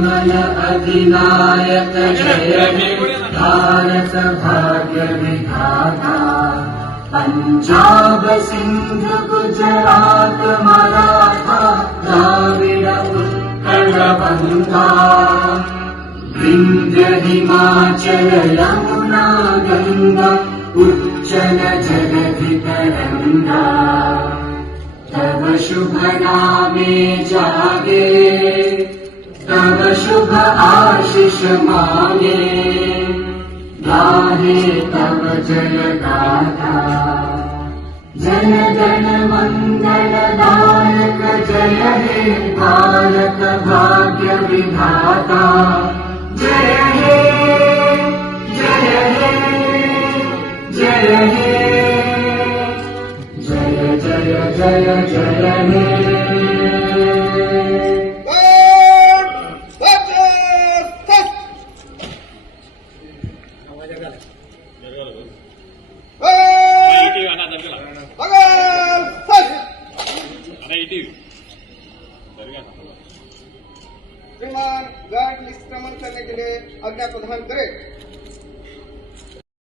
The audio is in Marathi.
कमल अधिनायक जय हे भारत भाग्य विधाता। पंजाब सिंध गुजरात मराठा द्राविड उत्कल बंगा। विंध्य हिमाचल यमुना गंगा उच्चल जलधि तरंगा। तव शुभ नामे जागे तव शुभ आशीष मांगे। गाहे तव जय गाथा जन गण मंगल दायक जय हे भारत भाग्य विधाता। जय हे जय हे जय हे जय जय जय जय हे। श्रीमान गार्ड निष्क्रमण करने के लिए आज्ञा प्रदान करें।